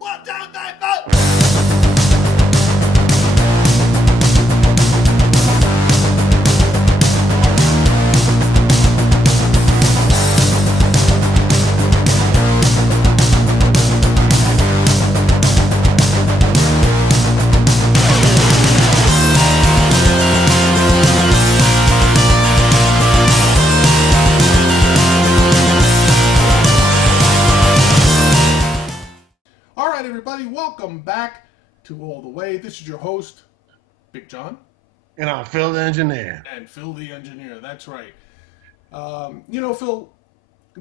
1, 2, 3, 4. All right, everybody, welcome back to All the Way. This is your host, Big John. And I'm Phil the engineer. And Phil the engineer, that's right. Phil,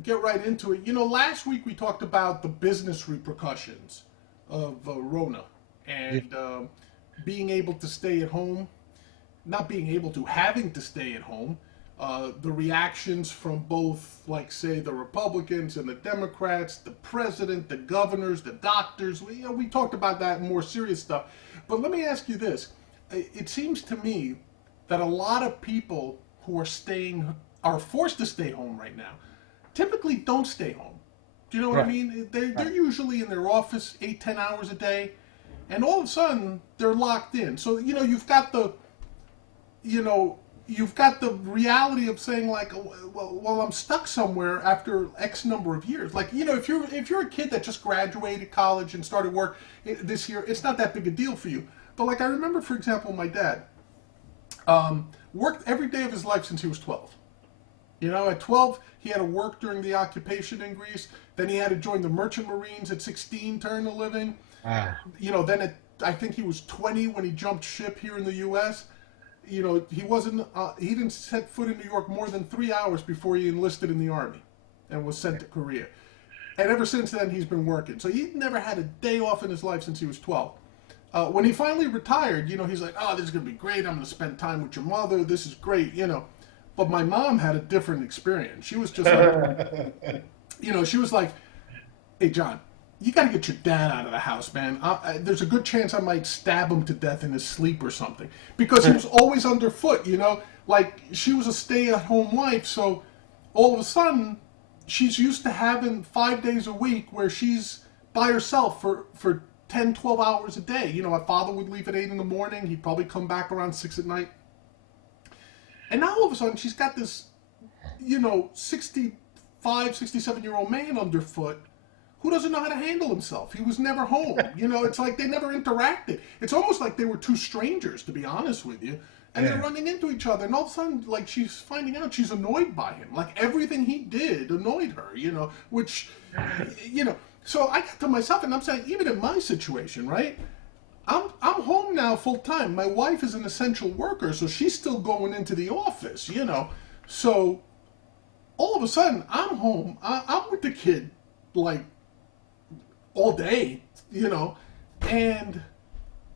get right into it. Last week we talked about the business repercussions of Rona and being able to stay at home, not being able to, having to stay at home, the reactions from both, like, say, the Republicans and the Democrats, the president, the governors, the doctors. We talked about that more serious stuff. But let me ask you this. It seems to me that a lot of people who are forced to stay home right now typically don't stay home. Do you know what I mean? They're usually in their office 8, 10 hours a day, and all of a sudden they're locked in. So, you've got the reality of saying, like, well, I'm stuck somewhere after X number of years. Like, if you're a kid that just graduated college and started work this year, it's not that big a deal for you. But, like, I remember, for example, my dad worked every day of his life since he was 12. At 12, he had to work during the occupation in Greece. Then he had to join the Merchant Marines at 16 to earn a living. Then I think he was 20 when he jumped ship here in the U.S. He didn't set foot in New York more than 3 hours before he enlisted in the Army and was sent to Korea. And ever since then, he's been working. So he never had a day off in his life since he was 12. When he finally retired, he's like, oh, this is going to be great. I'm going to spend time with your mother. This is great, But my mom had a different experience. She was just like, she was like, hey, John, you got to get your dad out of the house, man. There's a good chance I might stab him to death in his sleep or something. Because he was always underfoot, Like, she was a stay-at-home wife, so all of a sudden, she's used to having 5 days a week where she's by herself for 10, 12 hours a day. My father would leave at 8 in the morning. He'd probably come back around 6 at night. And now all of a sudden, she's got this, 65, 67-year-old man underfoot who doesn't know how to handle himself. He was never home. It's like they never interacted. It's almost like they were two strangers, to be honest with you. And they're running into each other. And all of a sudden, like, she's finding out she's annoyed by him. Like, everything he did annoyed her, which, So I got to myself, and I'm saying, even in my situation, right? I'm home now full time. My wife is an essential worker, so she's still going into the office, So all of a sudden, I'm home. I'm with the kid, like, all day, and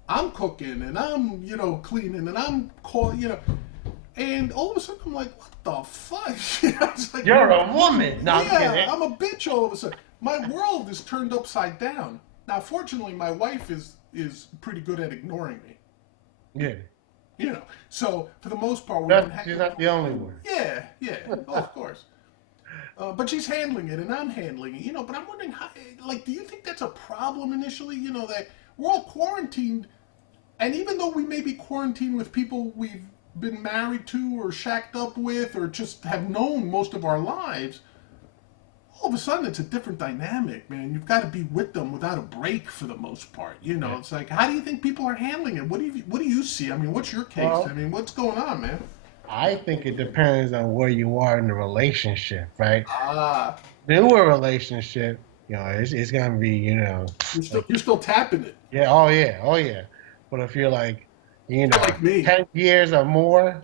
I'm cooking and I'm, cleaning and I'm and all of a sudden I'm like, what the fuck? It's like, You're a woman. No, yeah, I'm a bitch all of a sudden. My world is turned upside down. Now, fortunately, my wife is pretty good at ignoring me. Yeah. So for the most part, She's not the only one. Yeah, oh, of course. But she's handling it, and I'm handling it, But I'm wondering, how, like, do you think that's a problem initially? That we're all quarantined, and even though we may be quarantined with people we've been married to or shacked up with or just have known most of our lives, all of a sudden it's a different dynamic, man. You've got to be with them without a break for the most part. It's like, how do you think people are handling it? What do you see? I mean, what's your case? Well, I mean, what's going on, man? I think it depends on where you are in the relationship, right? Ah, Newer relationship, it's gonna be, you're still tapping it. yeah, oh yeah. But if you're like, You're like me. 10 years or more,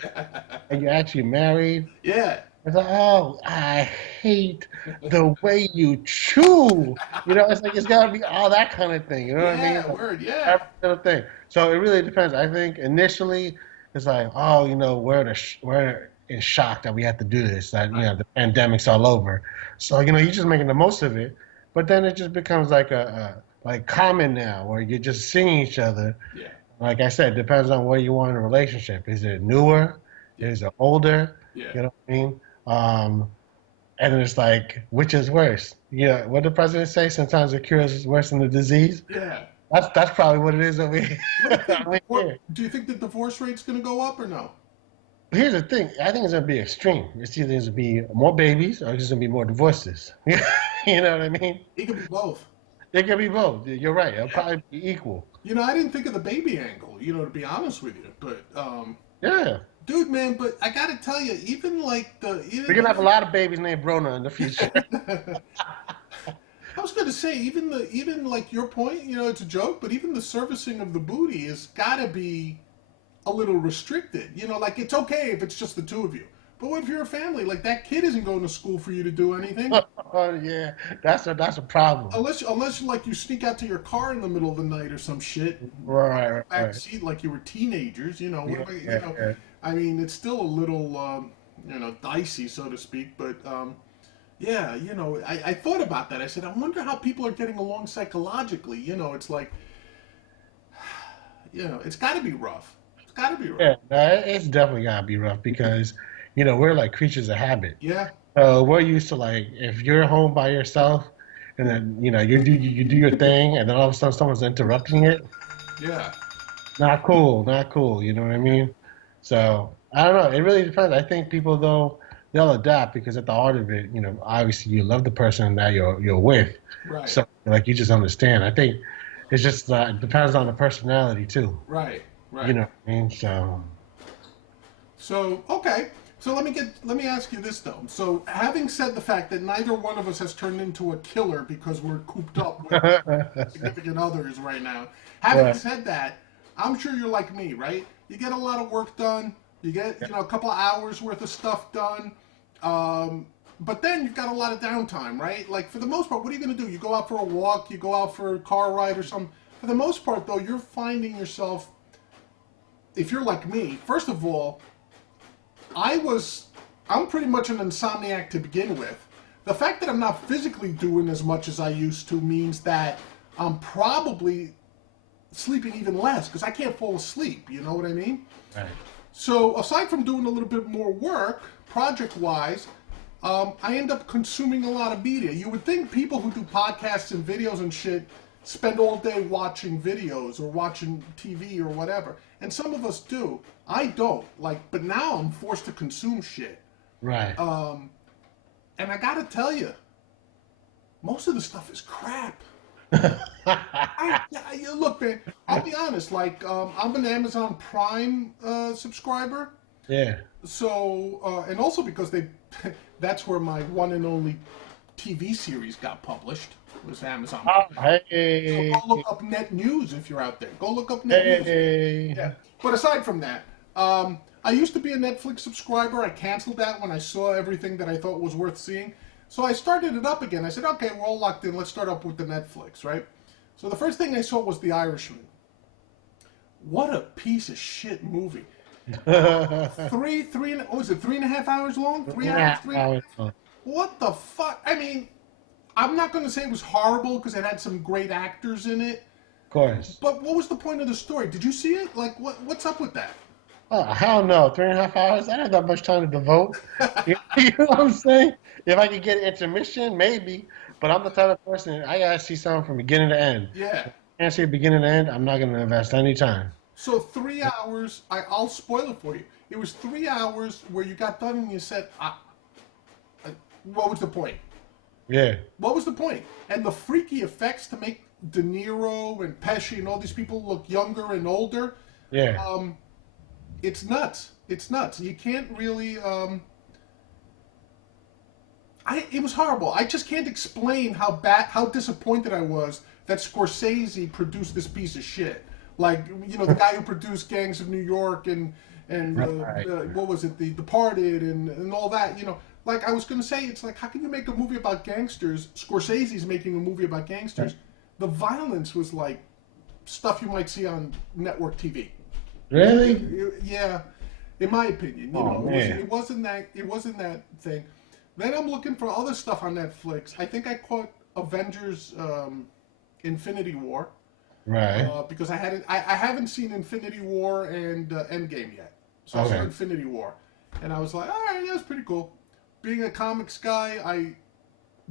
and you're actually married, Yeah. it's like, oh, I hate the way you chew. It's like it's gotta be all that kind of thing. You know what I mean? Yeah, word, yeah. Every little thing. So it really depends. I think initially it's like, oh, we're in shock that we have to do this. That the pandemic's all over. So you're just making the most of it. But then it just becomes like like common now, where you're just seeing each other. Yeah. Like I said, depends on where you are in a relationship. Is it newer? Yeah. Is it older? Yeah. You know what I mean? And it's like, which is worse? Yeah, what did the president say? Sometimes the cure is worse than the disease. Yeah. That's probably what it is over here. What do you think? Over here. Do you think the divorce rate's going to go up or no? Here's the thing. I think it's gonna be extreme. It's either gonna be more babies or it's gonna be more divorces. You know what I mean? It could be both. It can be both. You're right. It'll Yeah. probably be equal. I didn't think of the baby angle, to be honest with you. But, Yeah. dude, man, but I got to tell you, even like the. We're gonna have a lot of babies named Brona in the future. I was going to say, even like your point, it's a joke, but even the servicing of the booty has got to be a little restricted. Like it's okay if it's just the two of you. But what if you're a family? Like that kid isn't going to school for you to do anything. Oh yeah, that's a problem. Unless like you sneak out to your car in the middle of the night or some shit, back Right. seat like you were teenagers. Yeah, yeah. I mean, it's still a little dicey, so to speak. But yeah, I thought about that. I said, I wonder how people are getting along psychologically. It's like, it's got to be rough. It's got to be rough. Yeah, no, it's definitely gotta be rough because, we're like creatures of habit. Yeah, So we're used to like if you're home by yourself and then you do your thing and then all of a sudden someone's interrupting it. yeah. Not cool, not cool. You know what I mean? So I don't know. It really depends. I think people though they'll adapt because at the heart of it, obviously you love the person that you're with. Right, So like you just understand. I think it's just it depends on the personality too. right, You right. know what I mean? So So okay. So let me ask you this though. So having said the fact that neither one of us has turned into a killer because we're cooped up with significant others right now. Having right, said that, I'm sure you're like me, right? You get a lot of work done. You get a couple of hours worth of stuff done. But then you've got a lot of downtime, right? Like for the most part, what are you going to do? You go out for a walk, you go out for a car ride or something. For the most part, though, you're finding yourself, if you're like me, first of all, I'm pretty much an insomniac to begin with. The fact that I'm not physically doing as much as I used to means that I'm probably sleeping even less because I can't fall asleep. You know what I mean? right. So aside from doing a little bit more work, project-wise, I end up consuming a lot of media. You would think people who do podcasts and videos and shit spend all day watching videos or watching TV or whatever, and some of us do. I don't. But now I'm forced to consume shit. Right. And I gotta tell you, most of the stuff is crap. Look, man. I'll be honest. I'm an Amazon Prime subscriber, Yeah. so and also because that's where my one and only TV series got published was Amazon Oh, Prime. So hey, go look up Net News if you're out there. Go look up Net News. hey. Yeah. But aside from that, I used to be a Netflix subscriber. I canceled that when I saw everything that I thought was worth seeing. So I started it up again. I said, okay, we're all locked in. Let's start up with the Netflix, right? So the first thing I saw was The Irishman. What a piece of shit movie. What was it, 3.5 hours long? 3 hours? What the fuck? I mean, I'm not going to say it was horrible because it had some great actors in it. Of course. But what was the point of the story? Did you see it? What's up with that? Oh, hell no. 3.5 hours? I don't have that much time to devote. You know what I'm saying? If I could get intermission, maybe. But I'm the type of person, I gotta see something from beginning to end. Yeah. Can't see beginning to end, I'm not gonna invest any time. So 3 hours, I'll spoil it for you. It was 3 hours where you got done and you said, what was the point? Yeah. What was the point? And the freaky effects to make De Niro and Pesci and all these people look younger and older, Yeah. it's nuts. It's nuts. You can't really. It was horrible. I just can't explain how disappointed I was that Scorsese produced this piece of shit. The guy who produced Gangs of New York and Right. what was it, The Departed and all that. I was gonna say, it's like, how can you make a movie about gangsters? Scorsese's making a movie about gangsters. The violence was like stuff you might see on network TV. Really? Yeah, in my opinion, Oh, man. it wasn't that thing. Then I'm looking for other stuff on Netflix. I think I caught Avengers Infinity War Right. because I haven't seen Infinity War and Endgame yet. So I saw Okay. Infinity War, and I was like, all right, yeah, that's pretty cool. being a comics guy, I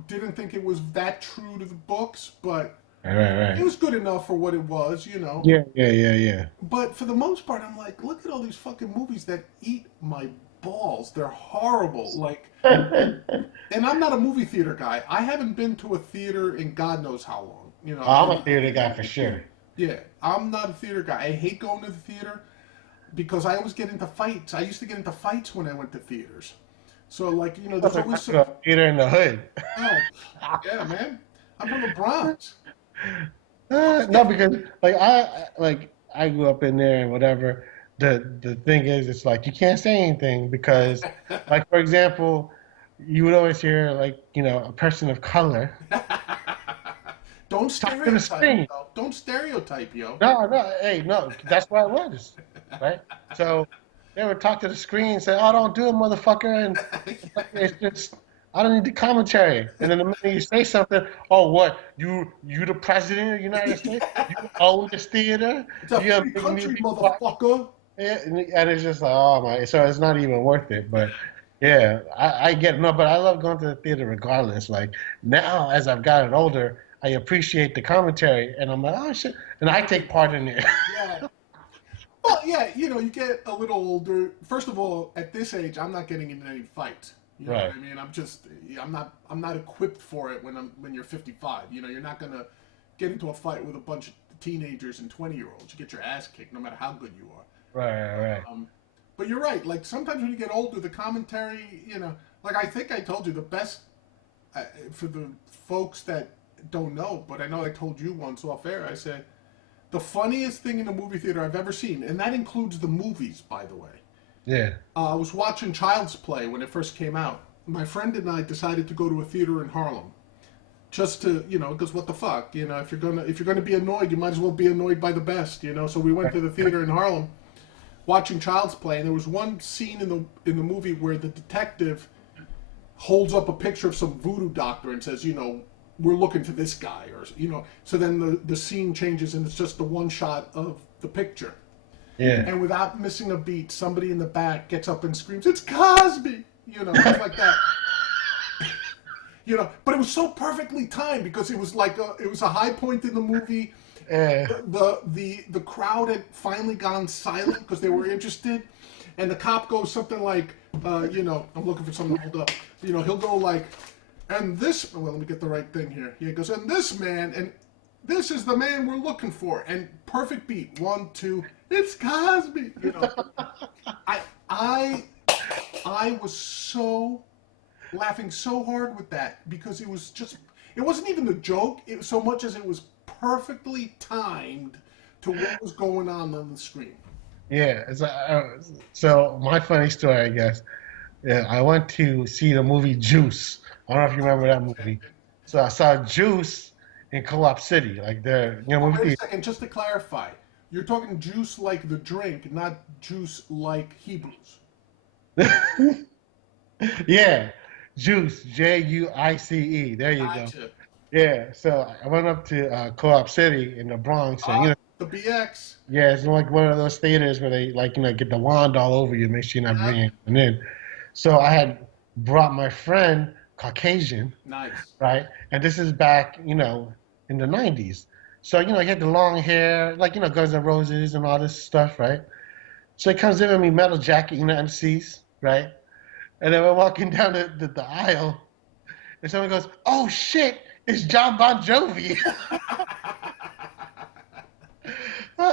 didn't think it was that true to the books, but Right, right, it right. was good enough for what it was, you know. Yeah, yeah, yeah, yeah. But for the most part, I'm like, look at all these fucking movies that eat my balls. They're horrible. Like, and I'm not a movie theater guy. I haven't been to a theater in God knows how long. You know, I'm a theater guy for sure. yeah, I'm not a theater guy. I hate going to the theater because I always get into fights. I used to get into fights when I went to theaters. So, like, you know, That's there's like always going to some. a theater in the hood. Oh, yeah, man. I'm from the Bronx. No, because I grew up in there and whatever. The thing is, it's like you can't say anything because, like for example, you would always hear like a person of color Don't talk to the stereotype, screen. yo. Don't stereotype, yo. No, no, hey, no, that's what it was, right? So they would talk to the screen and say, "Oh, don't do it, motherfucker," and it's just I don't need the commentary. And then the minute you say something, oh, what you the president of the United States? You own this theater? It's a You have free making me country, be quiet. motherfucker. Yeah, and it's just like, oh my, so it's not even worth it. But yeah, I get no, but I love going to the theater regardless. Like now, as I've gotten older, I appreciate the commentary, and I'm like, oh shit, and I take part in it. Yeah. Well, yeah, you know, you get a little older. First of all, at this age, I'm not getting into any fights. You know what Right. I mean? I'm not equipped for it when you're 55. You know, you're not gonna get into a fight with a bunch of teenagers and 20-year-olds. You get your ass kicked, no matter how good you are. Right, right, But you're right. Like sometimes when you get older, the commentary, you know, like I think I told you the best for the folks that don't know, but I know I told you once off air. I said the funniest thing in a movie theater I've ever seen, and that includes the movies, by the way. yeah, I was watching Child's Play when it first came out. My friend and I decided to go to a theater in Harlem, just to, you know, because what the fuck, you know, if you're gonna be annoyed, you might as well be annoyed by the best, you know. So we went to the theater in Harlem, watching Child's Play, and there was one scene in the movie where the detective holds up a picture of some voodoo doctor and says, you know, we're looking for this guy, or you know. So then the scene changes and it's just the one shot of the picture, yeah. and without missing a beat, somebody in the back gets up and screams, "It's Cosby!" You know, stuff like that. You know, but it was so perfectly timed because it was like it was a high point in the movie. Yeah. The crowd had finally gone silent because they were interested, and the cop goes something like, you know, I'm looking for something to hold up. You know, he'll go like, and this. Well, let me get the right thing here. He goes, and this man, and this is the man we're looking for, and perfect beat. 1, 2. It's Cosby. You know, I I I was so laughing so hard with that because it wasn't even a joke so much as it was perfectly timed to what was going on the screen. Yeah, so my funny story, I guess. Yeah, I went to see the movie Juice. I don't know if you remember that movie. So I saw Juice in Co-op City, like the Oh, movie wait a theater. second, just to clarify, you're talking juice like the drink, not juice like Hebrews. Yeah, Juice, Juice. There you go. Gotcha. Yeah, so I went up to Co-op City in the Bronx, and Ah, the BX. yeah, it's like one of those theaters where they like get the wand all over you, make sure you're not Yep. bringing it in. So I had brought my friend Caucasian, Nice. right? And this is back, in the 90s. So, he had the long hair, like, Guns N' Roses and all this stuff, right? So he comes in with me, metal jacket, MCs, right? And then we're walking down the aisle, and someone goes, "Oh shit, it's John Bon Jovi."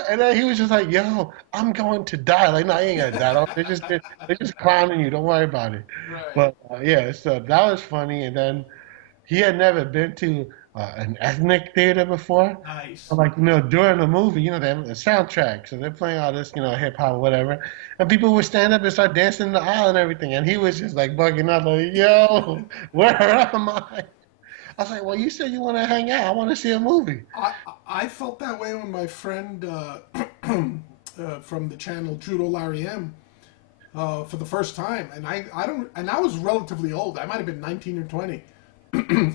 And then he was just like, "Yo, I'm going to die." Like, no, I ain't gonna die. They're just clowning you. Don't worry about it. Right. But yeah, so that was funny. And then he had never been to an ethnic theater before. Nice. So, like, during the movie, they have a soundtrack, so they're playing all this, hip hop or whatever, and people would stand up and start dancing in the aisle and everything, and he was just like bugging out, like, "Yo, where am I?" I was like, "Well, you said you want to hang out. I want to see a movie." I felt that way when my friend from the channel Judo Larry M for the first time, and I don't, and I was relatively old. I might have been 19 or 20.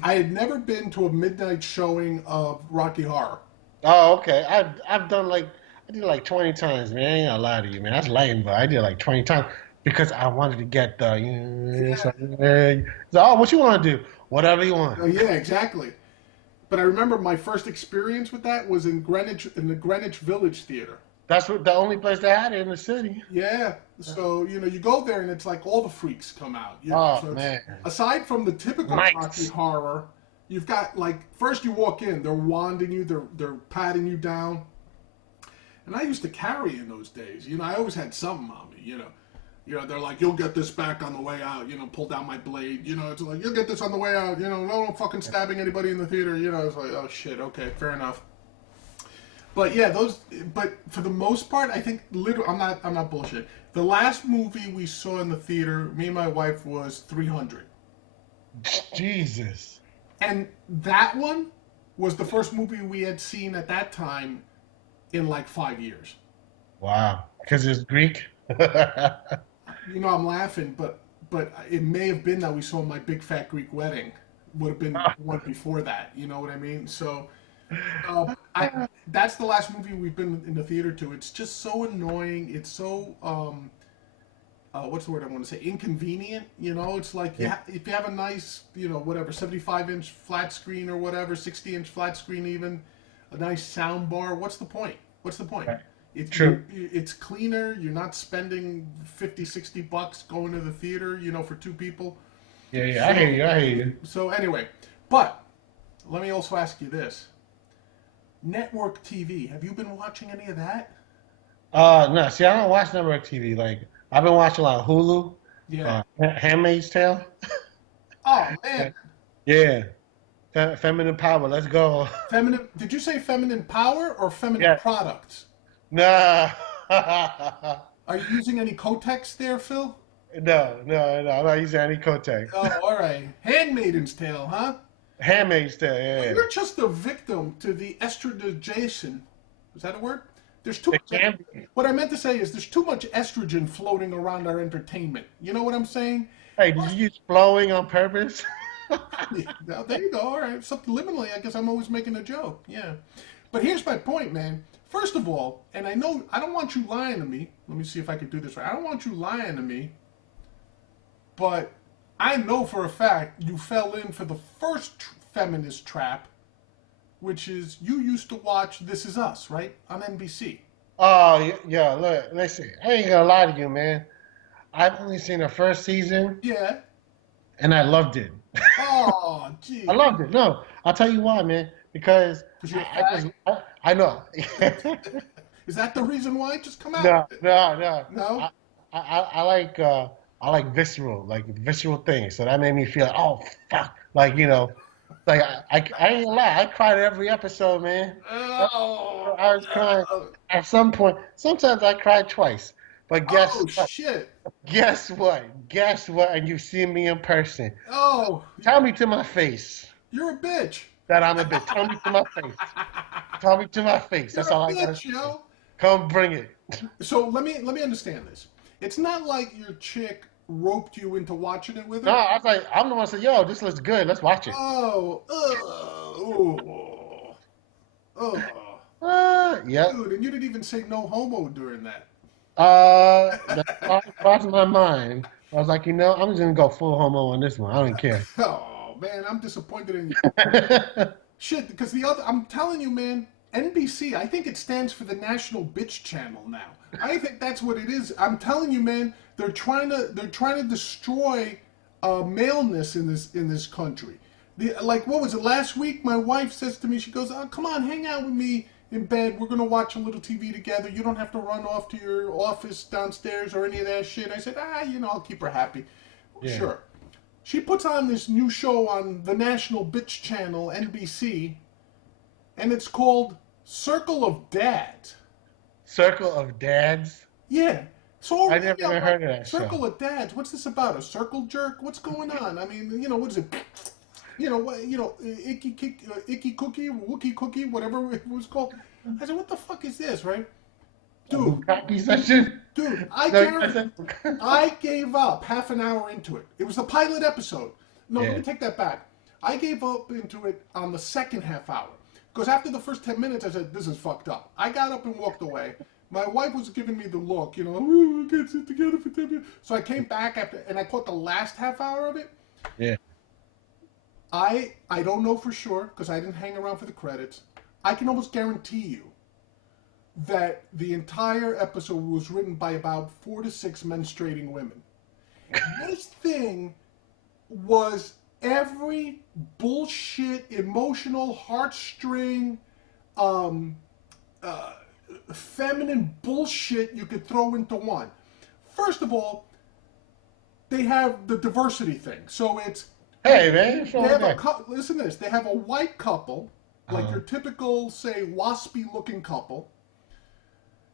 I had never been to a midnight showing of Rocky Horror. Oh, okay. I did like 20 times, man. I ain't gonna lie to you, man. That's lame, but I did like 20 times. because I wanted to get the. Yeah. Oh, what you want to do? Whatever you want. Oh, yeah, exactly. But I remember my first experience with that was in Greenwich, in the Greenwich Village Theater. That's what the only place they had it in the city. Yeah. So, you go there and it's like all the freaks come out. Oh So it's, man, aside from the typical Rocky mites. horror, you've got like first you walk in, they're wanding you, they're patting you down. And I used to carry in those days. I always had something on me, they're like, you'll get this back on the way out, pull down my blade, it's like, you'll get this on the way out, no fucking stabbing anybody in the theater, it's like, oh shit, okay, fair enough. But yeah, but for the most part, I think literally, I'm not bullshit. The last movie we saw in the theater, me and my wife, was 300. Jesus. And that one was the first movie we had seen at that time in like 5 years. Wow. Because it's Greek. I'm laughing, but it may have been that we saw My Big Fat Greek Wedding. Would have been one before that. You know what I mean? So, that's the last movie we've been in the theater to. It's just so annoying. It's so what's the word I want to say? Inconvenient. It's like if you have a nice, whatever 75-inch flat screen or whatever, 60-inch flat screen even, a nice sound bar. What's the point? What's the point? Right. It's True. It's cleaner. You're not spending 50, $60 going to the theater, for two people. Yeah, I hear you. I hear you. So anyway, but let me also ask you this: network TV. Have you been watching any of that? No. See, I don't watch network TV. Like, I've been watching a lot of Hulu, Yeah. Handmaid's Tale. Oh man. Yeah. Feminine power. Let's go. Feminine. Did you say feminine power or feminine Yeah. products? Nah. Are you using any Kotex there, Phil? No. I'm not using any Kotex. Oh, all right. Handmaiden's Tale, huh? Handmaid's Tale. Yeah. You're just a victim to the estrogen. Is that a word? There's too It much. can be. What I meant to say is there's too much estrogen floating around our entertainment. You know what I'm saying? Hey, did you use flowing on purpose? Now, there you go. All right. Subliminally, I guess I'm always making a joke. Yeah. But here's my point, man. First of all, and I know I don't want you lying to me. Let me see if I can do this right. I don't want you lying to me. But I know for a fact you fell in for the first feminist trap, which is you used to watch This Is Us, right? On NBC. Oh, yeah. Look, listen. I ain't gonna lie to you, man. I've only seen the first season, Yeah. and I loved it. Oh, I gee. loved it. No, I'll tell you why, man. Because Because you're I fat? just, I know. Is that the reason why? Just come out No, with it. no, no. No? I like visceral things. So that made me feel, oh fuck, like I ain't gonna lie, I cried every episode, man. Oh, I was crying no. at some point. Sometimes I cried twice. But guess Oh, what? shit. Guess what? Guess what? And you've seen me in person. Oh, Tell me to my face you're a bitch. that I'm a bitch. Tell me to my face. Tell me to my face. You're That's a all I gotta bitch, say. yo. Come bring it. So let me understand this. It's not like your chick roped you into watching it with No, her. I was like, I'm the one that said, yo, this looks good. Let's watch it. Oh, oh, oh, Yep. dude, and you didn't even say no homo during that. That crossed my mind. I was like, I'm just gonna go full homo on this one. I don't care. Oh man, I'm disappointed in you. Shit, because I'm telling you, man, NBC, I think it stands for the National Bitch Channel now. I think that's what it is. I'm telling you, man, they're trying to destroy maleness in this country. Like, what was it last week? My wife says to me, she goes, "Oh, come on, hang out with me in bed. We're gonna watch a little TV together. You don't have to run off to your office downstairs or any of that shit." I said, I'll keep her happy. Yeah. Sure. She puts on this new show on the National Bitch Channel, NBC, and it's called Circle of Dads. Circle of Dads. Yeah. So I never even heard of that Circle show. of Dads. What's this about? A circle jerk? What's going on? I mean, what is it? Icky Cookie, Wookie Cookie, whatever it was called. I said, what the fuck is this, right? Dude, Bukkake session? dude, No, I gave up half an hour into it. It was the pilot episode. No, let Yeah. me take that back. I gave up into it on the second half hour. Because after the first 10 minutes, I said, this is fucked up. I got up and walked away. My wife was giving me the look, you know, oh, we can't sit together for 10 minutes. So I came back after, and I caught the last half hour of it. Yeah. I don't know for sure because I didn't hang around for the credits. I can almost guarantee you that the entire episode was written by about 4 to 6 menstruating women. This thing was every bullshit, emotional, heartstring, um, feminine bullshit you could throw into one. First of all, they have the diversity thing. So it's Hey, man, what's they wrong with have that? listen to this. They have a white couple, like Uh-huh. your typical, say, waspy looking couple,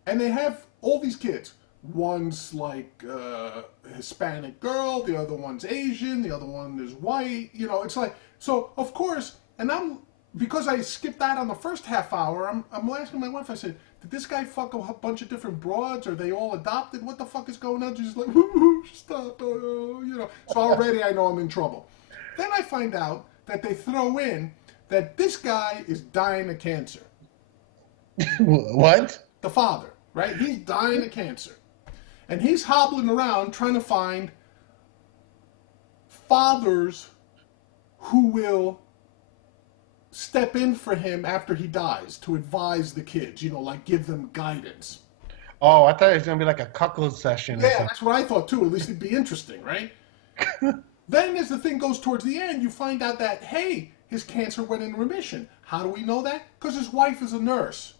and they have all these kids. One's like a Hispanic girl, the other one's Asian, the other one is white. You know, it's like so. Of course, and I'm because I skipped out on the first half hour. I'm asking my wife. I said, "Did this guy fuck a bunch of different broads? Are they all adopted? What the fuck is going on?" She's like, "Stop!" You know. So already I know I'm in trouble. Then I find out that they throw in that this guy is dying of cancer. What? The father, right? He's dying of cancer. And he's hobbling around trying to find fathers who will step in for him after he dies to advise the kids, you know, like give them guidance. Oh, I thought it was gonna be like a cuckold session or Yeah, something. that's what I thought too. At least it'd be interesting, right? Then, as the thing goes towards the end, you find out that, hey, his cancer went in remission. How do we know that? Because his wife is a nurse.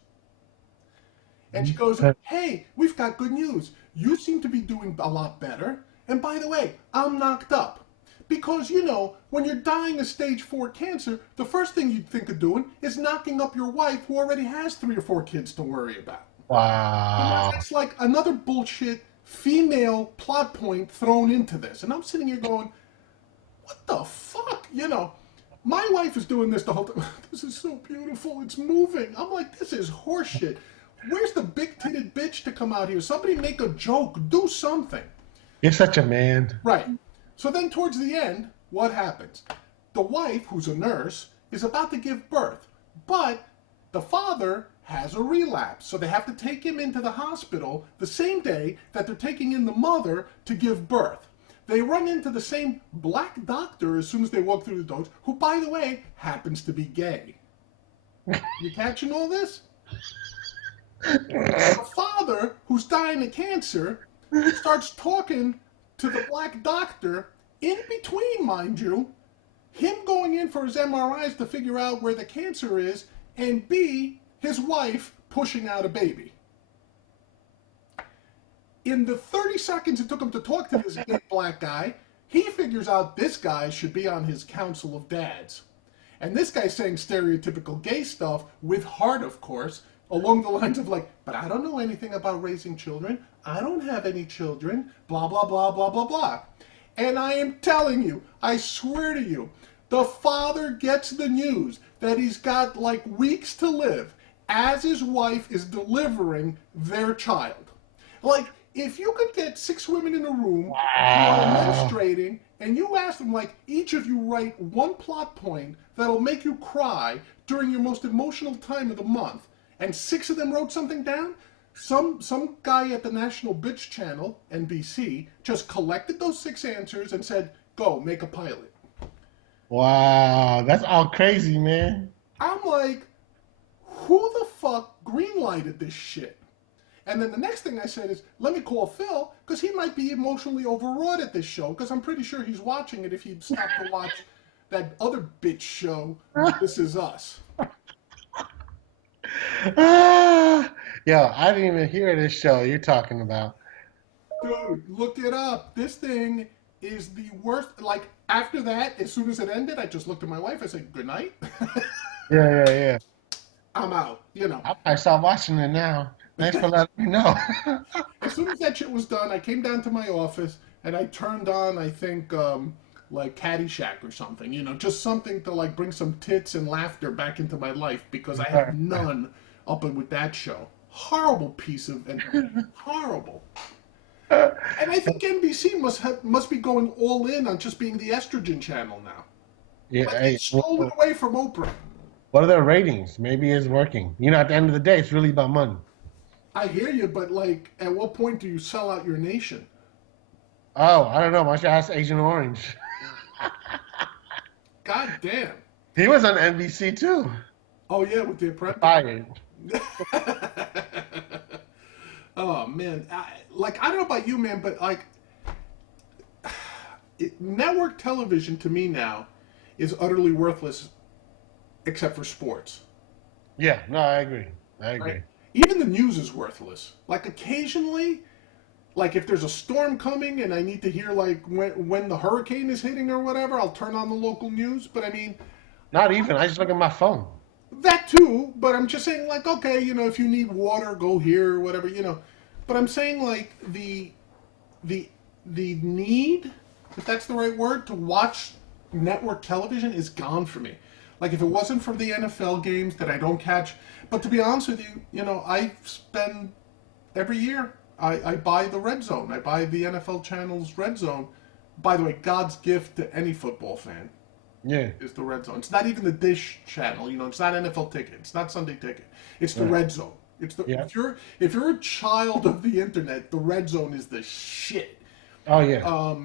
And she goes, hey, we've got good news. You seem to be doing a lot better. And by the way, I'm knocked up. Because, you know, when you're dying of stage 4 cancer, the first thing you'd think of doing is knocking up your wife who already has 3 or 4 kids to worry about. You know, Wow. it's like another bullshit female plot point thrown into this. And I'm sitting here going, what the fuck? You know, my wife is doing this the whole time. This is so beautiful. It's moving. I'm like, this is horseshit. Where's the big titted bitch to come out here? Somebody make a joke. Do something. You're such a man. Right. So then towards the end, what happens? The wife, who's a nurse, is about to give birth. But the father has a relapse. So they have to take him into the hospital the same day that they're taking in the mother to give birth. They run into the same black doctor as soon as they walk through the doors, who, by the way, happens to be gay. You catching all this? The father, who's dying of cancer, starts talking to the black doctor in between, mind you, him going in for his MRIs to figure out where the cancer is, and B, his wife pushing out a baby. In the 30 seconds it took him to talk to this big black guy, he figures out this guy should be on his council of dads. And this guy's saying stereotypical gay stuff with heart, of course, along the lines of like, but I don't know anything about raising children. I don't have any children. Blah, blah, blah, blah, blah, blah. And I am telling you, I swear to you, the father gets the news that he's got like weeks to live as his wife is delivering their child. Like, if you could get 6 women in a room who are Wow. menstruating, and you ask them, like, each of you write one plot point that'll make you cry during your most emotional time of the month, and 6 of them wrote something down, some guy at the National Bitch Channel, NBC, just collected those 6 answers and said, go, make a pilot. Wow. That's all crazy, man. I'm like, who the fuck greenlighted this shit? And then the next thing I said is, let me call Phil, because he might be emotionally overwrought at this show, because I'm pretty sure he's watching it if he'd stopped to watch that other bitch show, This Is Us. Ah, yo, I didn't even hear this show you're talking about. Dude, look it up. This thing is the worst. Like, after that, as soon as it ended, I just looked at my wife. I said, good night. Yeah, yeah, yeah. I'm out, you know. I start watching it now. Thanks for letting me know. As soon as that shit was done, I came down to my office and I turned on, I think, like Caddyshack or something, you know, just something to like bring some tits and laughter back into my life because I have none up and with that show. Horrible piece of entertainment. Horrible. And I think NBC must be going all in on just being the estrogen channel now. Yeah, Like they hey, stole it away from Oprah. what are their ratings? Maybe it's working. You know, at the end of the day, it's really about money. I hear you, but like, at what point do you sell out your nation? Oh, I don't know. Why don't you ask Agent Orange? God damn. He was on NBC too. Oh yeah, with the Apprentice. Fired. Oh man, I don't know about you, man, but like, network television to me now is utterly worthless, except for sports. Yeah, no, I agree. I Right? agree. Even the news is worthless. Like occasionally, like if there's a storm coming and I need to hear like when the hurricane is hitting or whatever, I'll turn on the local news. But I mean, Not even. I just look at my phone. that too, but I'm just saying, like, okay, if you need water, go here or whatever. But I'm saying, like, the the need, if that's the right word, to watch network television is gone for me. Like, if it wasn't for the NFL games that I don't catch, but to be honest with you, I spend every year I buy the Red Zone. I buy the NFL channel's Red Zone. By the way, God's gift to any football fan Yeah. is the red zone. It's not even the dish channel. It's not NFL ticket. It's not Sunday ticket. It's the Right. red zone. Yeah. If you're a child of the internet, the red zone is the shit. Oh yeah. I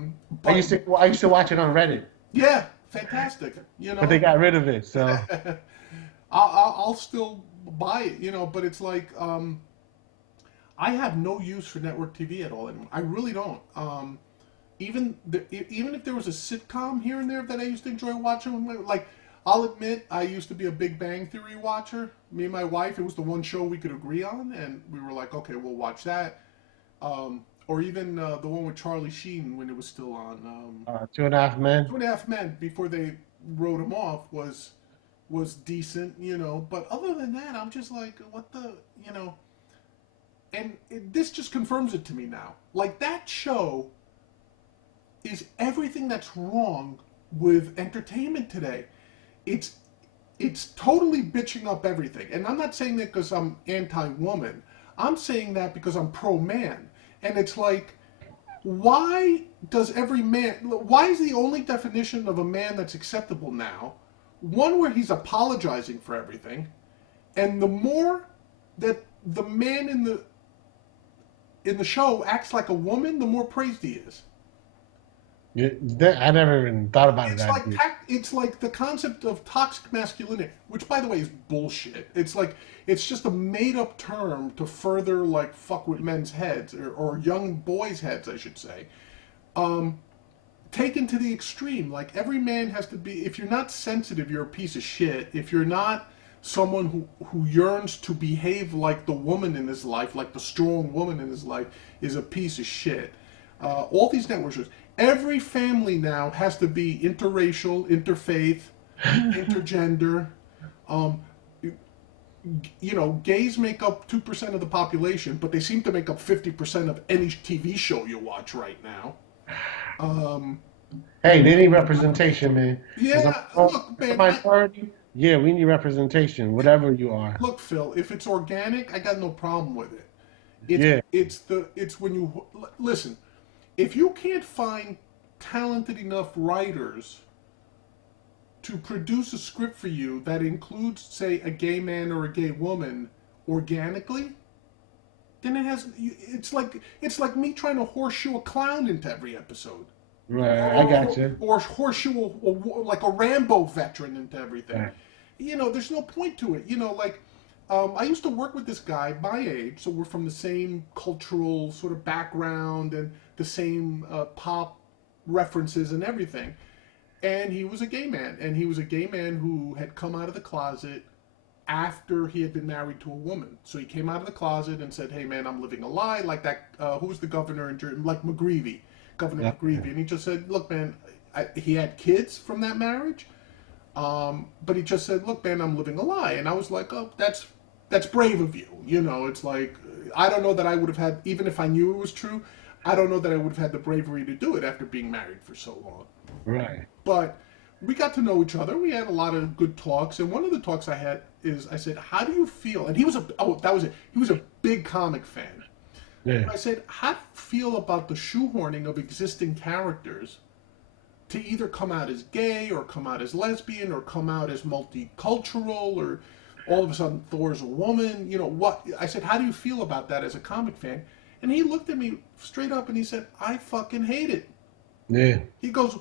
But used to. I used to watch it on Reddit, yeah, fantastic. but they got rid of it. So I'll still buy it. But it's like I have no use for network TV at all anymore. I really don't. Even if there was a sitcom here and there that I used to enjoy watching, like I'll admit I used to be a Big Bang Theory watcher. Me and my wife, it was the one show we could agree on, and we were like, okay, we'll watch that. Or even the one with Charlie Sheen when it was still on. 2.5 Men. Two and a Half Men before they wrote him off was decent, But other than that, I'm just like, what the, and this just confirms it to me now. Like that show is everything that's wrong with entertainment today. It's it's totally bitching up everything. And I'm not saying that because I'm anti-woman. I'm saying that because I'm pro-man. And it's like, why does every man, why is the only definition of a man that's acceptable now one where he's apologizing for everything, and the more that the man in the show acts like a woman, the more praised he is. Yeah, I never even thought about it It's that like deep. it's like the concept of toxic masculinity, which by the way is bullshit. It's like it's just a made up term to further like fuck with men's heads or young boys' heads, I should say. Um, Taken to the extreme, like every man has to be. If you're not sensitive, you're a piece of shit. If you're not someone who yearns to behave like the woman in his life, like the strong woman in his life, is a piece of shit. All these network shows. Every family now has to be interracial, interfaith, intergender. Um, gays make up 2% of the population, but they seem to make up 50% of any TV show you watch right now. Um, Hey, they need representation, man. As yeah, look, a man. minority, yeah, we need representation, whatever you are. Look, Phil. If it's organic, I got no problem with it. It's Yeah, it's when you listen. If you can't find talented enough writers to produce a script for you that includes, say, a gay man or a gay woman organically, then it's like me trying to horseshoe a clown into every episode, right. I got or, you. or horseshoe like a Rambo veteran into everything. Right. There's no point to it. I used to work with this guy my age, so we're from the same cultural sort of background and the same pop references and everything. And he was a gay man, and he was a gay man who had come out of the closet after he had been married to a woman. So he came out of the closet and said, "Hey, man, I'm living a lie." Like that, who was the governor in Jersey? Like McGreevey, Governor Yeah. McGreevey, and he just said, "Look, man, he had kids from that marriage." But he just said, "Look, man, I'm living a lie," and I was like, "Oh, that's brave of you." It's like I don't know that I would have had, even if I knew it was true, I don't know that I would have had the bravery to do it after being married for so long. Right. But we got to know each other. We had a lot of good talks, and one of the talks I had is I said, "How do you feel?" And he was that was it. He was a big comic fan. Yeah. I said, "How do you feel about the shoehorning of existing characters to either come out as gay or come out as lesbian or come out as multicultural or all of a sudden Thor's a woman. You know what? I said, how do you feel about that as a comic fan? And he looked at me straight up and he said, I fucking hate it. Yeah. He goes,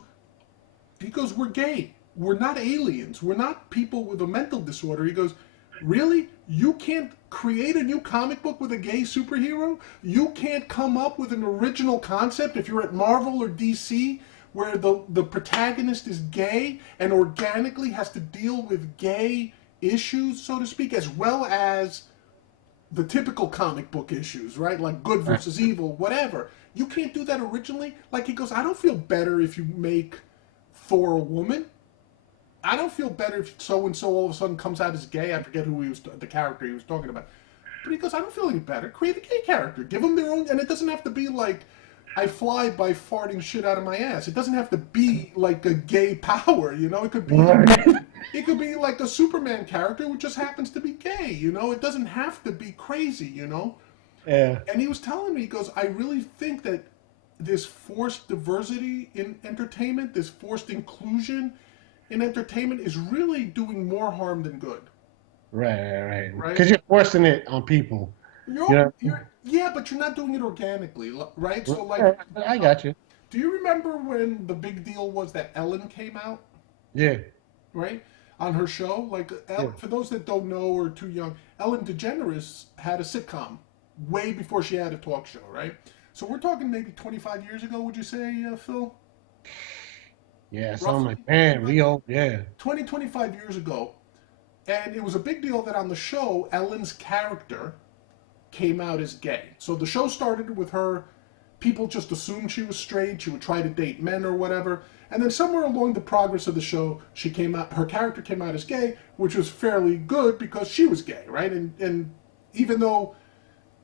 we're gay. We're not aliens. We're not people with a mental disorder. He goes, really? You can't create a new comic book with a gay superhero? You can't come up with an original concept if you're at Marvel or DC where the protagonist is gay and organically has to deal with gay issues, so to speak, as well as the typical comic book issues, right? Like good versus evil, whatever. You can't do that originally. Like he goes, I don't feel better if you make Thor a woman. I don't feel better if so and so all of a sudden comes out as gay. I forget who he was, the character he was talking about. But he goes, I don't feel any better. Create a gay character. Give them their own, and it doesn't have to be like I fly by farting shit out of my ass. It doesn't have to be like a gay power, you know. It could be, it could be like a Superman character who just happens to be gay, you know. It doesn't have to be crazy, you know. Yeah. And he was telling me, he goes, I really think that this forced diversity in entertainment, this forced inclusion in entertainment is really doing more harm than good. Right. Right? Because you're forcing it on people. Yeah, but you're not doing it organically, right? So, like, Yeah, I got you. do you remember when the big deal was that Ellen came out, Yeah. right, on her show? Like, for those that don't know or are too young, Ellen DeGeneres had a sitcom way before she had a talk show, right? So we're talking maybe 25 years ago, would you say, Phil? Yeah, so I'm Roughly? like, man, we old, yeah. 20, 25 years ago. And it was a big deal that on the show, Ellen's character came out as gay. So the show started with her. People just assumed she was straight. She would try to date men or whatever. And then somewhere along the progress of the show, she came out. Her character came out as gay, which was fairly good because she was gay, right? And even though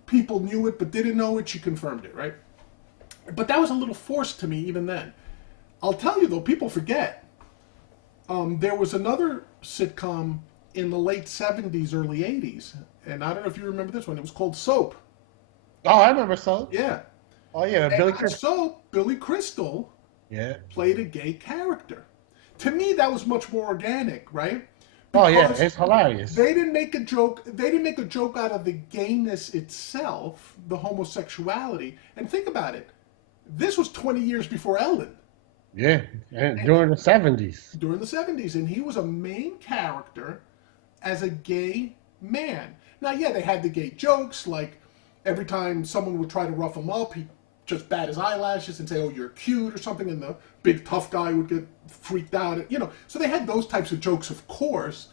people knew it but didn't know it, she confirmed it, right? But that was a little forced to me even then. I'll tell you though, people forget. There was another sitcom in the late 70s, early 80s, and I don't know if you remember this one. It was called Soap. Oh, I remember so. Yeah. Oh yeah, And Billy on Crystal. Soap, Billy Crystal Yeah. played a gay character. To me, that was much more organic, right? Oh yeah, Because it's hilarious. they didn't make a joke. They didn't make a joke out of the gayness itself, the homosexuality. And think about it. This was 20 years before Ellen. Yeah, and during the 70s. During the 70s, and he was a main character as a gay man. Now, yeah, they had the gay jokes, like every time someone would try to rough him up, he'd just bat his eyelashes and say, oh, you're cute or something, and the big tough guy would get freaked out, you know. So they had those types of jokes, of course,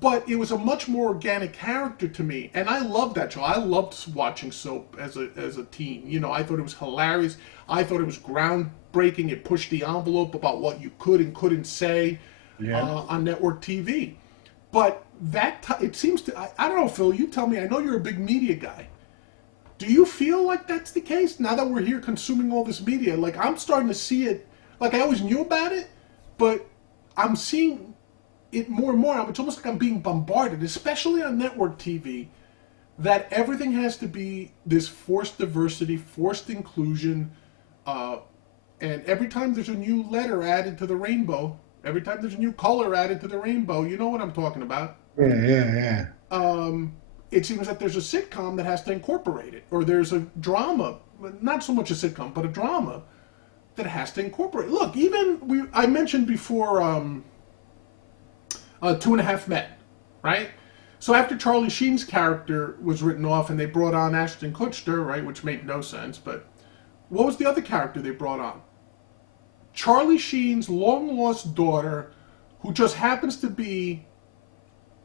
but it was a much more organic character to me, and I loved that show. I loved watching Soap as a teen. You know, I thought it was hilarious. I thought it was groundbreaking. It pushed the envelope about what you could and couldn't say on network TV. But it seems to, I don't know, Phil, you tell me, I know you're a big media guy. Do you feel like that's the case now that we're here consuming all this media? Like, I'm starting to see it, like I always knew about it, but I'm seeing it more and more. It's almost like I'm being bombarded, especially on network TV, that everything has to be this forced diversity, forced inclusion, and every time there's a new letter added to the rainbow, every time there's a new color added to the rainbow, you know what I'm talking about. Yeah. It seems that there's a sitcom that has to incorporate it, or there's a drama, not so much a sitcom, but a drama that has to incorporate. Look, I mentioned before 2.5 Men, right? So after Charlie Sheen's character was written off and they brought on Ashton Kutcher, right, which made no sense, but what was the other character they brought on? Charlie Sheen's long-lost daughter, who just happens to be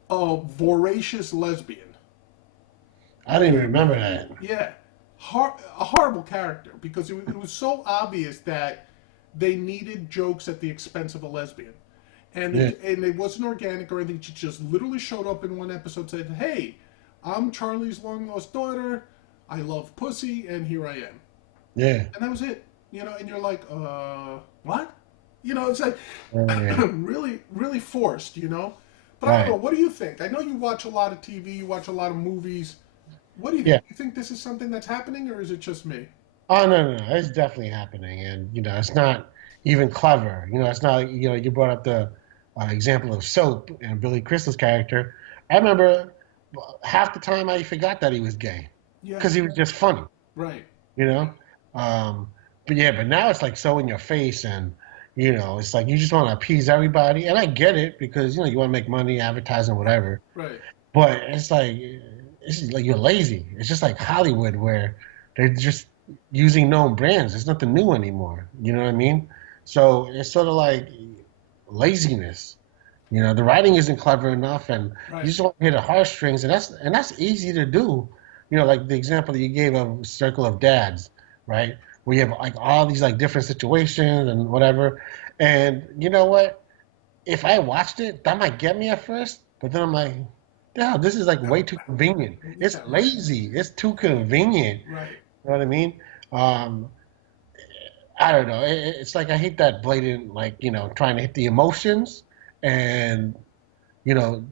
a voracious lesbian. I didn't even remember that. Yeah. A horrible character, because it was so obvious that they needed jokes at the expense of a lesbian. And it wasn't organic or anything. She just literally showed up in one episode, said, hey, I'm Charlie's long-lost daughter, I love pussy, and here I am. Yeah. And that was it. You know, and you're like, what? You know, it's like really, really forced, you know? But I don't know, what do you think? I know you watch a lot of TV, you watch a lot of movies. What do you think? You think this is something that's happening, or is it just me? Oh, no. It's definitely happening. And, you know, it's not even clever. You know, it's not, you know, you brought up the example of Soap and Billy Crystal's character. I remember half the time I forgot that he was gay Yeah, because he was just funny, right. you know. Um, but yeah, but now it's like so in your face, and it's like you just want to appease everybody, and I get it because you want to make money, advertising, whatever. Right. But it's just like you're lazy. It's just like Hollywood where they're just using known brands. It's nothing new anymore. You know what I mean? So it's sort of like laziness. The writing isn't clever enough, and you Right. just want to hit the heartstrings, and that's easy to do. Like the example that you gave of Circle of Dads, right? Where you have like all these like different situations and whatever. And you know what? If I watched it, that might get me at first, but then I'm like, yeah, this is like way too convenient. It's Yeah, right. lazy. It's too convenient. Right. You know what I mean? Um, I don't know. It's like I hate that blatant, like trying to hit the emotions and you know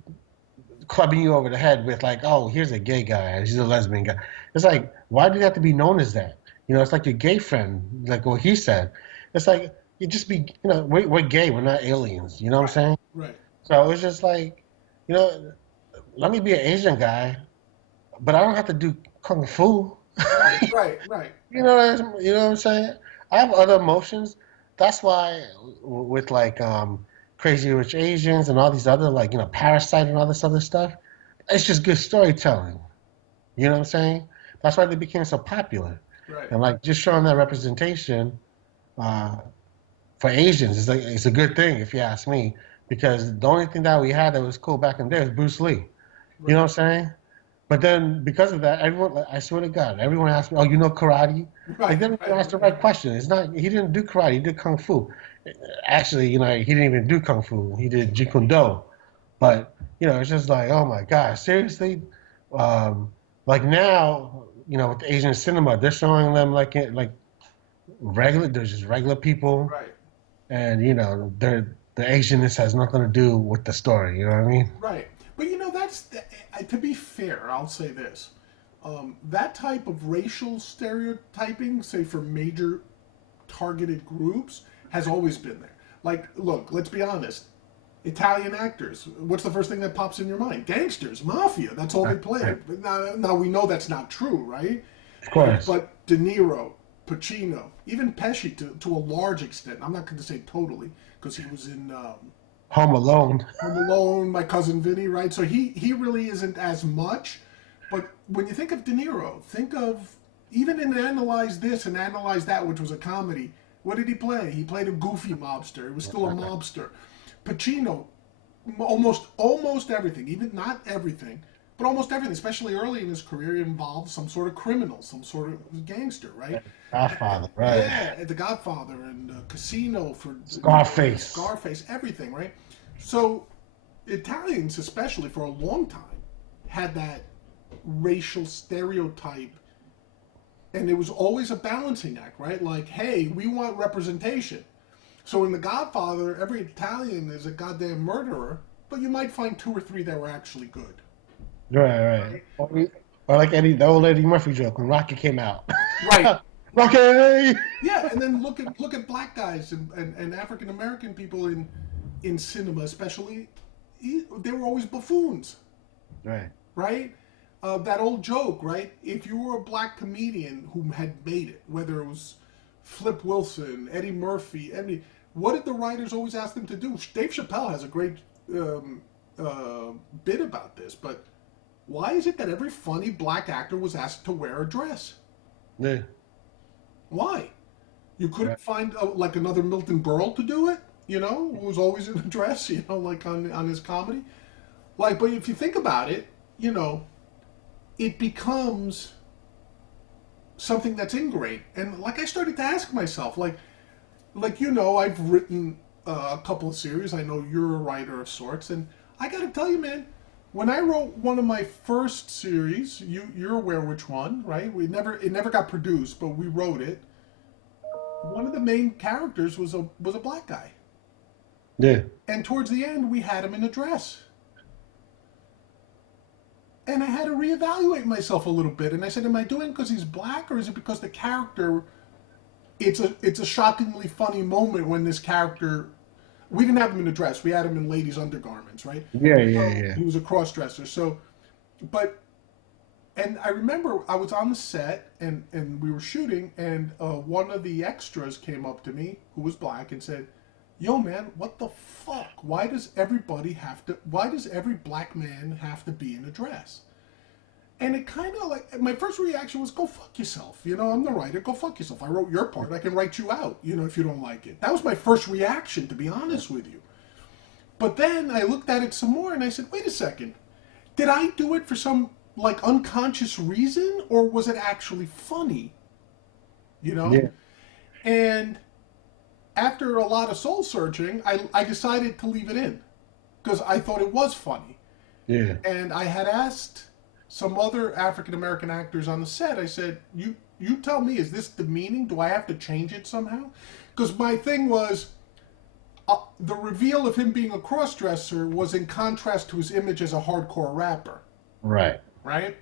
clubbing you over the head with like, oh, here's a gay guy, he's a lesbian guy. It's like, why do you have to be known as that? It's like your gay friend, like what he said. It's like you just be, we're gay, we're not aliens. You know what I'm Right. saying? Right. So it's just like, you know, let me be an Asian guy, but I don't have to do kung fu. Right. Right. Right. You know what I'm saying? I have other emotions. That's why with like Crazy Rich Asians and all these other like Parasite and all this other stuff, it's just good storytelling. You know what I'm saying? That's why they became so popular. Right. And like just showing that representation uh, for Asians is like it's a good thing if you ask me. Because the only thing that we had that was cool back in the day was Bruce Lee. You know Right. what I'm saying? But then because of that, everyone, like, I swear to God, everyone asked me, "Oh, you know karate?" Like Right. they didn't even Right. ask the right question. It's not. He didn't do karate. He did kung fu. Actually, he didn't even do kung fu. He did jeet kune do. But it's just like, oh my God, seriously. Um, like now, with Asian cinema, they're showing them like regular. They're just regular people, Right. and the Asianness has nothing to do with the story. You know what I mean? Right. But that's to be fair. I'll say this: that type of racial stereotyping, say for major targeted groups, has always been there. Like, look, let's be honest. Italian actors. What's the first thing that pops in your mind? Gangsters, mafia. That's all they play. Right. Now we know that's not true, right? Of But course. but De Niro, Pacino, even Pesci to a large extent. I'm not going to say totally because he was in Home Alone. Home Alone, My Cousin Vinny, right? So he really isn't as much. But when you think of De Niro, think of even in Analyze This and Analyze That, which was a comedy. What did he play? He played a goofy mobster. He was still a mobster. Pacino, almost everything, even not everything, but almost everything, especially early in his career, involved some sort of criminal, some sort of gangster, right? Godfather, right? Yeah, The Godfather and Casino for Scarface. Scarface, everything, right? So Italians, especially for a long time, had that racial stereotype, and it was always a balancing act, right? Like, hey, we want representation. So in The Godfather, every Italian is a goddamn murderer, but you might find two or three that were actually good, Right, right. right? Or like the old Eddie Murphy joke when Rocky came out. Right. Rocky. Yeah, and then look at black guys and African American people in cinema, especially. They were always buffoons, Right. right? That old joke, right? If you were a black comedian who had made it, whether it was Flip Wilson, Eddie Murphy, what did the writers always ask them to do? Dave Chappelle has a great um, bit about this, but why is it that every funny black actor was asked to wear a dress? Yeah. Why? You couldn't Right. find like another Milton Berle to do it, who was always in a dress, like on his comedy. Like, but if you think about it, it becomes something that's ingrained. And like I started to ask myself, I've written a couple of series. I know you're a writer of sorts, and I got to tell you, man, when I wrote one of my first series, you're aware which one, right? It never got produced, but we wrote it. One of the main characters was a black guy, Yeah. and towards the end, we had him in a dress. And I had to reevaluate myself a little bit, and I said, "Am I doing it because he's black, or is it because the character?" It's a shockingly funny moment when this character, we didn't have him in a dress. We had him in ladies' undergarments, right? Yeah, yeah, So yeah. he was a cross dresser. So, but and I remember I was on the set and we were shooting, and one of the extras came up to me who was black and said, "Yo, man, what the fuck? Why does everybody have to? Why does every black man have to be in a dress?" And it kind of like my first reaction was, "Go fuck yourself." You know, I'm the writer. Go fuck yourself. I wrote your part. I can write you out. You know, if you don't like it. That was my first reaction, to be honest with you. But then I looked at it some more and I said, "Wait a second. Did I do it for some like unconscious reason, or was it actually funny?" You know? Yeah, And after a lot of soul searching, I decided to leave it in because I thought it was funny. yeah. And I had asked some other African American actors on the set, I said, you tell me, is this demeaning? Do I have to change it somehow? Because my thing was, the reveal of him being a cross-dresser was in contrast to his image as a hardcore rapper, Right. right?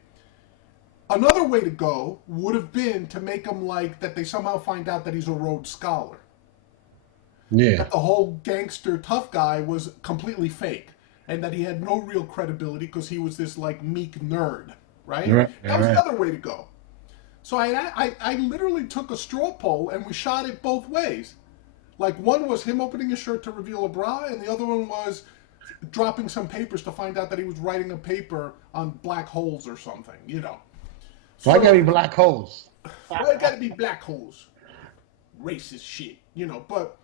Another way to go would have been to make him like that they somehow find out that he's a Rhodes Scholar. Yeah. That the whole gangster tough guy was completely fake. And that he had no real credibility because he was this like meek nerd, right? Right. That was Right. the other way to go. So I literally took a straw poll and we shot it both ways. Like one was him opening his shirt to reveal a bra, and the other one was dropping some papers to find out that he was writing a paper on black holes or something, you know. Why So, gotta be black holes? why it gotta be black holes? Racist shit, you know. But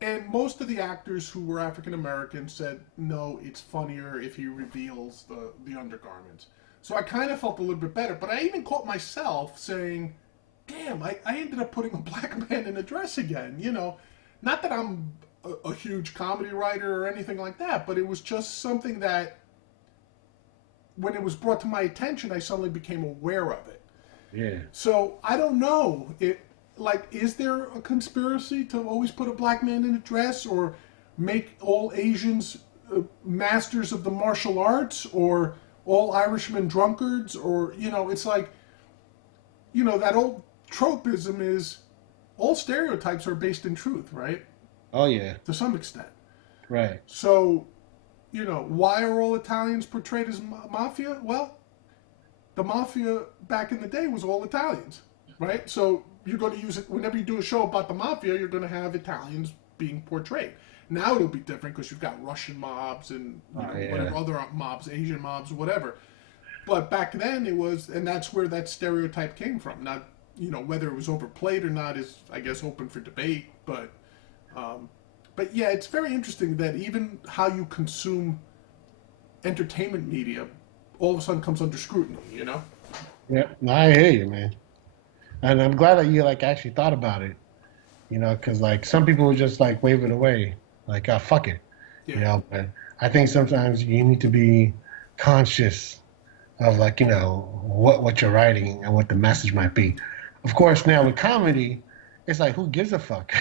and most of the actors who were African American said no, it's funnier if he reveals the undergarments. So I kind of felt a little bit better, but I even caught myself saying, "Damn, I ended up putting a black man in a dress again." You know, not that I'm a huge comedy writer or anything like that, but it was just something that when it was brought to my attention, I suddenly became aware of it. Yeah. So I don't know. Is there a conspiracy to always put a black man in a dress, or make all Asians masters of the martial arts, or all Irishmen drunkards, or it's like, that old tropism is all stereotypes are based in truth, right? Oh yeah. To some extent. Right. So, why are all Italians portrayed as mafia? Well, the mafia back in the day was all Italians, right? So you're going to use it whenever you do a show about the mafia. You're going to have Italians being portrayed. Now it'll be different because you've got Russian mobs and whatever other mobs, Asian mobs, whatever. But back then it was, and that's where that stereotype came from. Not whether it was overplayed or not is, I guess, open for debate. But yeah, it's very interesting that even how you consume entertainment media all of a sudden comes under scrutiny. Yeah. No, I hear you, man. And I'm glad that you like actually thought about it. Because like some people would just like wave it away, like fuck it. Yeah. But I think sometimes you need to be conscious of like what you're writing and what the message might be. Of course, now with comedy, it's like who gives a fuck,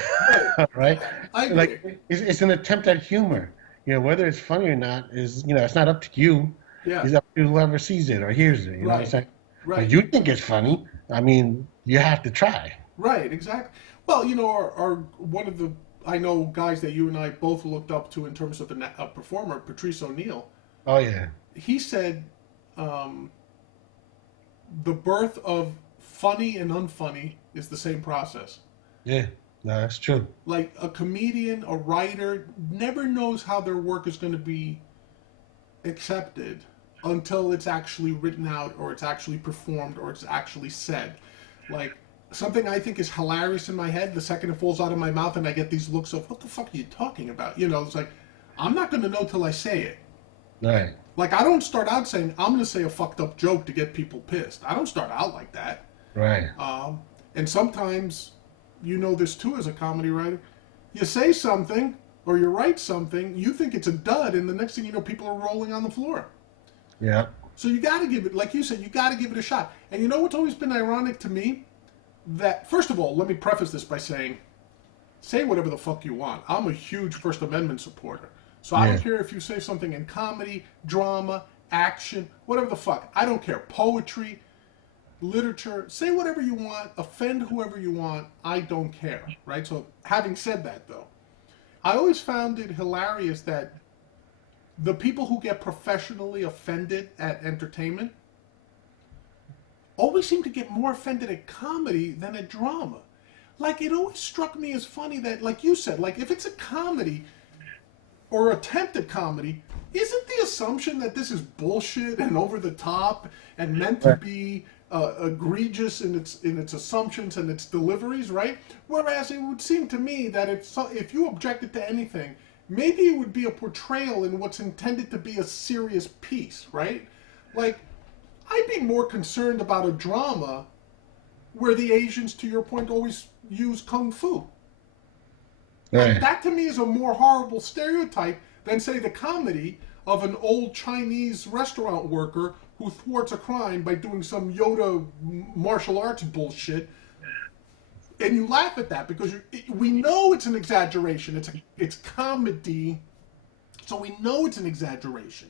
right? I agree. Like it's an attempt at humor. Whether it's funny or not is it's not up to you. Yeah. It's up to whoever sees it or hears it. You know what I'm saying? Right. But you think it's funny. I mean, you have to try. Right, exactly. Well, our one of the I know guys that you and I both looked up to in terms of a performer, Patrice O'Neill. Oh yeah. He said the birth of funny and unfunny is the same process. Yeah, no, that's true. Like a comedian, a writer never knows how their work is going to be accepted until it's actually written out, or it's actually performed, or it's actually said. Like something I think is hilarious in my head, the second it falls out of my mouth and I get these looks of, what the fuck are you talking about? It's like, I'm not going to know till I say it. Right. Like, I don't start out saying, I'm going to say a fucked up joke to get people pissed. I don't start out like that. Right. And sometimes, this too as a comedy writer, you say something or you write something, you think it's a dud, and the next thing you know, people are rolling on the floor. Yeah. So you got to give it, like you said, you got to give it a shot. And you know what's always been ironic to me? That, first of all, let me preface this by saying, say whatever the fuck you want. I'm a huge First Amendment supporter. So I don't care if you say something in comedy, drama, action, whatever the fuck. I don't care. Poetry, literature, say whatever you want, offend whoever you want. I don't care, right? So having said that, though, I always found it hilarious that the people who get professionally offended at entertainment always seem to get more offended at comedy than at drama. Like, it always struck me as funny that, like you said, like, if it's a comedy or attempted comedy, isn't the assumption that this is bullshit and over the top and meant to Right. be egregious in its assumptions and its deliveries, right? Whereas it would seem to me that if you objected to anything, maybe it would be a portrayal in what's intended to be a serious piece, right? Like, I'd be more concerned about a drama where the Asians, to your point, always use kung fu. Right. That to me is a more horrible stereotype than, say, the comedy of an old Chinese restaurant worker who thwarts a crime by doing some Yoda martial arts bullshit. And you laugh at that because we know it's an exaggeration. It's comedy, so we know it's an exaggeration.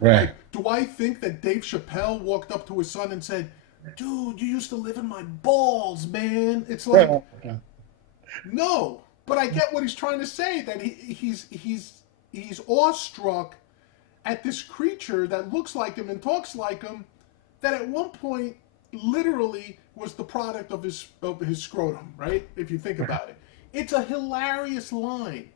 Right. Like, do I think that Dave Chappelle walked up to his son and said, "Dude, you used to live in my balls, man"? It's like, Right. no, but I get what he's trying to say. That he's awestruck at this creature that looks like him and talks like him. That at one point literally was the product of his scrotum, right? If you think about it, it's a hilarious line.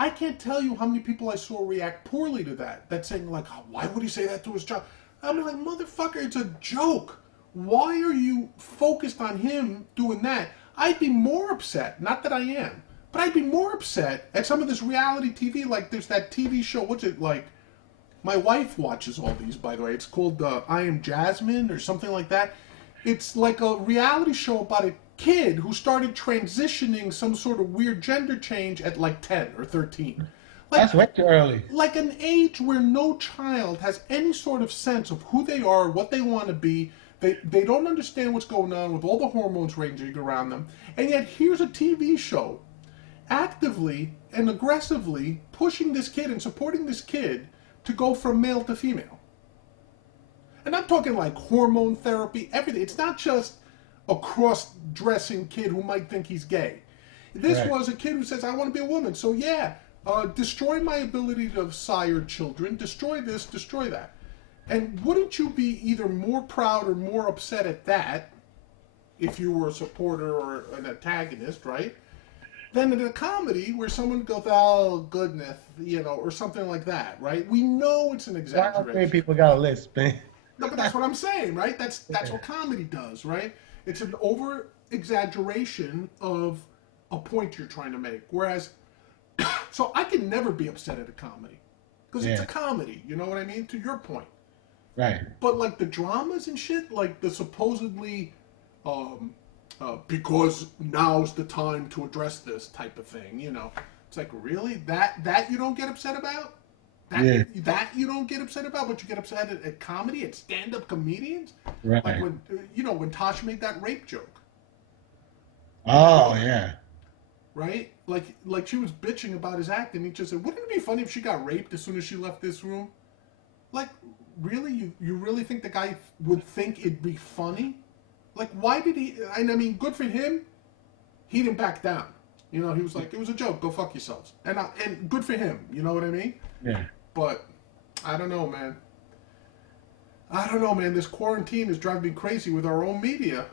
I can't tell you how many people I saw react poorly to that. That saying like, "Oh, why would he say that to his child?" I'm like, motherfucker, it's a joke. Why are you focused on him doing that? I'd be more upset. Not that I am, but I'd be more upset at some of this reality TV. Like there's that TV show. What's it like? My wife watches all these, by the way. It's called I Am Jasmine or something like that. It's like a reality show about a kid who started transitioning some sort of weird gender change at like 10 or 13. Like That's way too early. like an age where no child has any sort of sense of who they are, what they want to be. They don't understand what's going on with all the hormones raging around them. And yet here's a TV show actively and aggressively pushing this kid and supporting this kid to go from male to female. And I'm talking like hormone therapy, everything. It's not just a cross-dressing kid who might think he's gay. This Right. was a kid who says, "I want to be a woman." So yeah, destroy my ability to sire children. Destroy this. Destroy that. And wouldn't you be either more proud or more upset at that if you were a supporter or an antagonist, right? Than in a comedy where someone goes, "Oh goodness," or something like that, right? We know it's an Why many exaggeration. people got a list, man? No, but that's what I'm saying, right? That's what comedy does, right? It's an over exaggeration of a point you're trying to make. Whereas, so I can never be upset at a comedy because it's Yeah. a comedy. You know what I mean? To your point. Right. But like the dramas and shit, like the supposedly, because now's the time to address this type of thing. It's like really that you don't get upset about. Yeah. That you don't get upset about, but you get upset at comedy, at stand-up comedians. Like Right. when Tosh made that rape joke, Oh yeah. right? Like she was bitching about his act, and he just said, "Wouldn't it be funny if she got raped as soon as she left this room?" Like, really, you really think the guy would think it'd be funny? Like, why did he? And I mean, good for him. He didn't back down. He was like, "It was a joke. Go fuck yourselves." And good for him. You know what I mean? Yeah. But I don't know, man. I don't know, man. This quarantine is driving me crazy with our own media.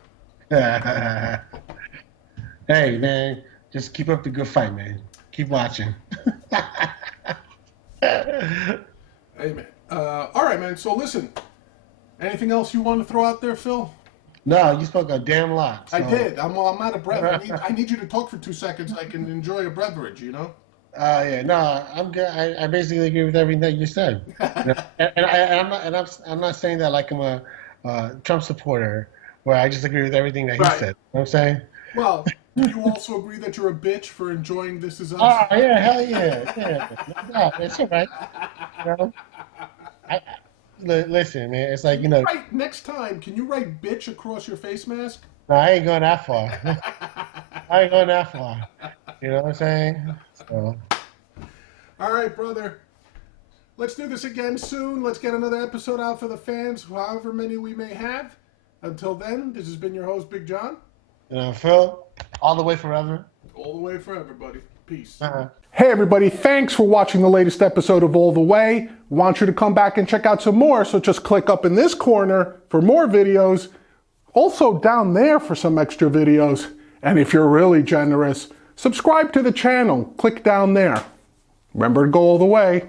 Hey man, just keep up the good fight, man. Keep watching. Hey, man. All right, man. So listen. Anything else you want to throw out there, Phil? No, you spoke a damn lot. I So. did. I'm out of breath. I need you to talk for 2 seconds so I can enjoy a beverage. Yeah, no, I'm good. I basically agree with everything that you said. And I'm not saying that like I'm a Trump supporter, where I just agree with everything that he Right. said. You know what I'm saying? Well, do you also agree that you're a bitch for enjoying This Is Us? Oh yeah, hell yeah, yeah. No doubt. It's all right. You know, listen, man. It's like Right. Next time, can you write "bitch" across your face mask? no, I ain't going that far. I ain't going that far. You know what I'm saying? So, All right, brother. Let's do this again soon. Let's get another episode out for the fans, however many we may have. Until then, this has been your host, Big John. Phil, all the way forever. All the way for everybody. Peace. Uh-huh. Hey everybody, thanks for watching the latest episode of All the Way. Want you to come back and check out some more, so just click up in this corner for more videos. Also down there for some extra videos. And if you're really generous, subscribe to the channel. Click down there. Remember to go all the way.